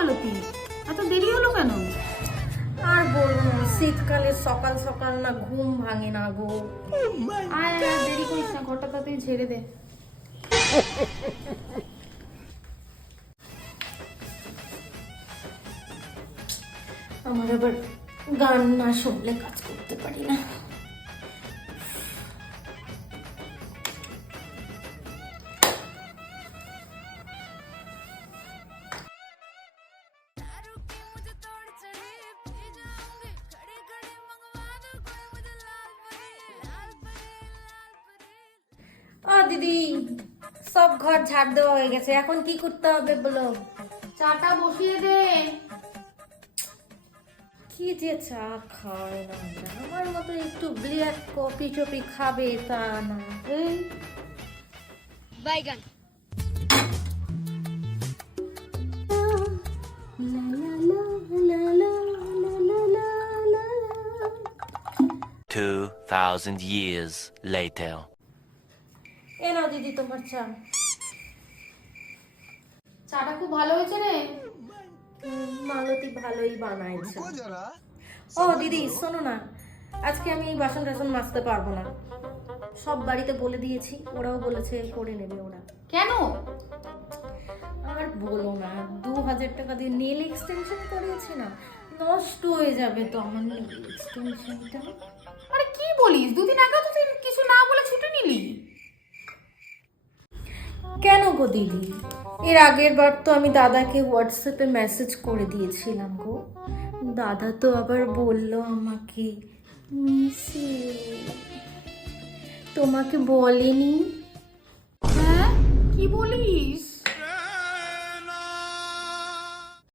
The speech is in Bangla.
মালতী, এত দেরি হলো কেন? আর বলবো না, শীতকালে সকাল সকাল না ঘুম ভাঙে না গো। আয় আয়, আর দেরি করিস না, ঘরটা তাড়াতাড়ি ঝেড়ে দে। আমার আবার গান না শুনলে কাজ করতে পারি না। ও দিদি, সব ঘর ঝাড় দেওয়া হয়ে গেছে, এখন কি করতে হবে বলো? চাটা বসিয়ে দে। কি যে চা খায় না, আমার মতো একটু ব্ল্যাক কফি চপি খাবে তা না। এই বাইগান। লা লা লা লা লা লা লা লা লা লা। 2,000 years later. এ নাও দিদি তোমার চা। চাটা খুব ভালো হয়েছে রে। মালতী ভালোই বানাইছে। ও দিদি শোনো না, আজকে আমি এই বাসন টাসন মাজতে পারবো না। সব বাড়িতে বলে দিয়েছি, ওরাও বলেছে করে নেবে ওরা। কেন? আর বলো না, 2000 টাকা দিয়ে নেল এক্সটেনশন করিয়েছি না, নষ্ট হয়ে যাবে তো আমার নেল এক্সটেনশনটা। আরে কি বলিস, দুদিন আগে তো তুই কিছু না বলে ছুটি নিলি। কেন গো দিদি, এর আগের বার তো আমি দাদাকে হোয়াটসঅ্যাপে মেসেজ করে দিয়েছিলাম গো। দাদা তো আবার বলল আমাকে মিস ইউ। তোমাকে বলেনি? হ্যাঁ, কি বলিস?